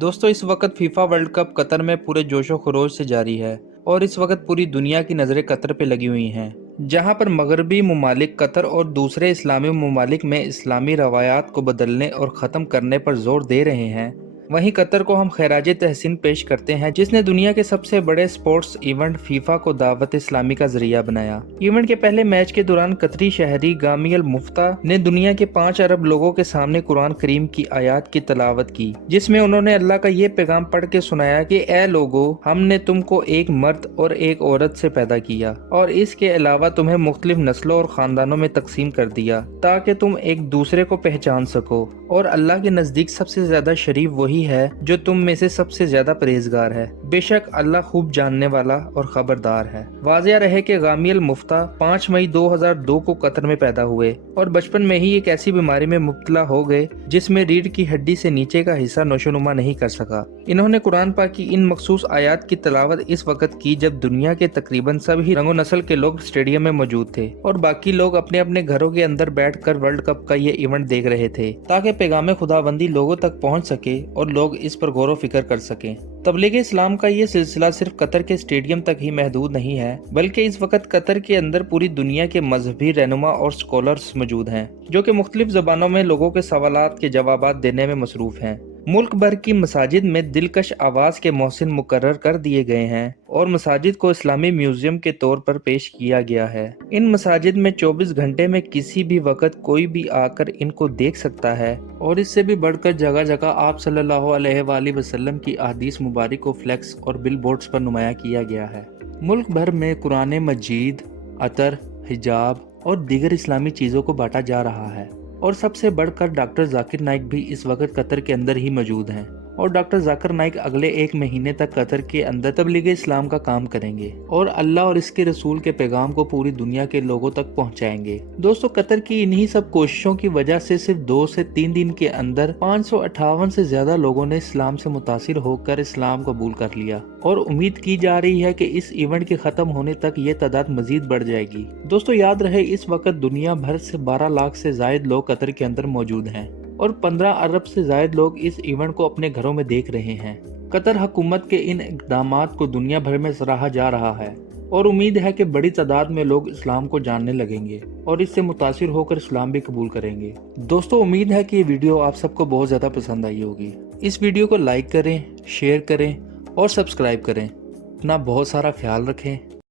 दोस्तों इस वक्त फीफा वर्ल्ड कप कतर में पूरे जोशो खरोश से जारी है और इस वक्त पूरी दुनिया की नज़रें कतर पे लगी हुई हैं, जहां पर मगरबी ममालिक कतर और दूसरे इस्लामी ममालिक में इस्लामी रवायात को बदलने और ख़त्म करने पर जोर दे रहे हैं। वहीं कतर को हम खैराज तहसीन पेश करते हैं, जिसने दुनिया के सबसे बड़े स्पोर्ट्स इवेंट फीफा को दावत इस्लामी का जरिया बनाया। इवेंट के पहले मैच के दौरान कतरी शहरी गामी अल मुफ्ता ने दुनिया के 5 अरब लोगों के सामने कुरान करीम की आयत की तलावत की, जिसमें उन्होंने अल्लाह का ये पैगाम पढ़ के सुनाया कि ए लोगो, हमने तुमको एक मर्द और एक औरत से पैदा किया और इसके अलावा तुम्हें मुख्तलिफ नस्लों और खानदानों में तकसीम कर दिया ताकि तुम एक दूसरे को पहचान सको, और अल्लाह के नजदीक सबसे ज्यादा शरीफ वही है जो तुम में से सबसे ज्यादा परहेजगार है। बेशक अल्लाह खूब जानने वाला और खबरदार है। वाज़िया रहे कि गामी अल मुफ्ता 5 मई 2002 को कतर में पैदा हुए और बचपन में ही एक ऐसी बीमारी में मुब्तला हो गए जिसमें रीढ़ की हड्डी से नीचे का हिस्सा नोशोनुमा नहीं कर सका। इन्होंने कुरान पाक की इन मखसूस आयात की तलावत इस वक्त की जब दुनिया के तकरीबन सभी रंगो नस्ल के लोग स्टेडियम में मौजूद थे और बाकी लोग अपने अपने घरों के अंदर बैठकर वर्ल्ड कप का ये इवेंट देख रहे थे, ताकि पैगाम खुदाबंदी लोगों तक पहुंच सके और लोग इस पर गौर व फिक्र कर सकें। तबलीग इस्लाम का ये सिलसिला सिर्फ कतर के स्टेडियम तक ही महदूद नहीं है, बल्कि इस वक्त कतर के अंदर पूरी दुनिया के मजहबी रहनुमा और स्कॉलर्स मौजूद हैं, जो कि मुख्तलिफ ज़बानों में लोगों के सवालात के जवाबात देने में मसरूफ हैं। मुल्क भर की मसाजिद में दिलकश आवाज के मोहसिन मुकर्रर कर दिए गए हैं और मसाजिद को इस्लामी म्यूजियम के तौर पर पेश किया गया है। इन मसाजिद में 24 घंटे में किसी भी वक्त कोई भी आकर इनको देख सकता है और इससे भी बढ़कर जगह जगह आप सल्लल्लाहु अलैहि वसल्लम की अहदीस मुबारक को फ्लेक्स और बिल बोर्ड्स पर नुमाया किया गया है। मुल्क भर में कुरान मजीद, अतर, हिजाब और दीगर इस्लामी चीज़ों को बांटा जा रहा है और सबसे बढ़कर डॉक्टर जाकिर नाइक भी इस वक्त कतर के अंदर ही मौजूद हैं और डॉक्टर जाकिर नाइक अगले 1 महीने तक कतर के अंदर तबलीग इस्लाम का काम करेंगे और अल्लाह और इसके रसूल के पैगाम को पूरी दुनिया के लोगों तक पहुंचाएंगे। दोस्तों कतर की इन्हीं सब कोशिशों की वजह से सिर्फ 2 से 3 दिन के अंदर 558 से ज्यादा लोगों ने इस्लाम से मुतासिर होकर इस्लाम कबूल कर लिया और उम्मीद की जा रही है कि इस इवेंट के खत्म होने तक ये तादाद मजीद बढ़ जाएगी। दोस्तों याद रहे इस वक्त दुनिया भर से 12 लाख से जायद लोग कतर के अंदर मौजूद हैं और 15 अरब से जायद लोग इस इवेंट को अपने घरों में देख रहे हैं। कतर हुकूमत के इन इक़दामात को दुनिया भर में सराहा जा रहा है और उम्मीद है कि बड़ी तादाद में लोग इस्लाम को जानने लगेंगे और इससे मुतासिर होकर इस्लाम भी कबूल करेंगे। दोस्तों उम्मीद है कि ये वीडियो आप सबको बहुत ज़्यादा पसंद आई होगी। इस वीडियो को लाइक करें, शेयर करें और सब्सक्राइब करें। अपना बहुत सारा ख्याल रखें।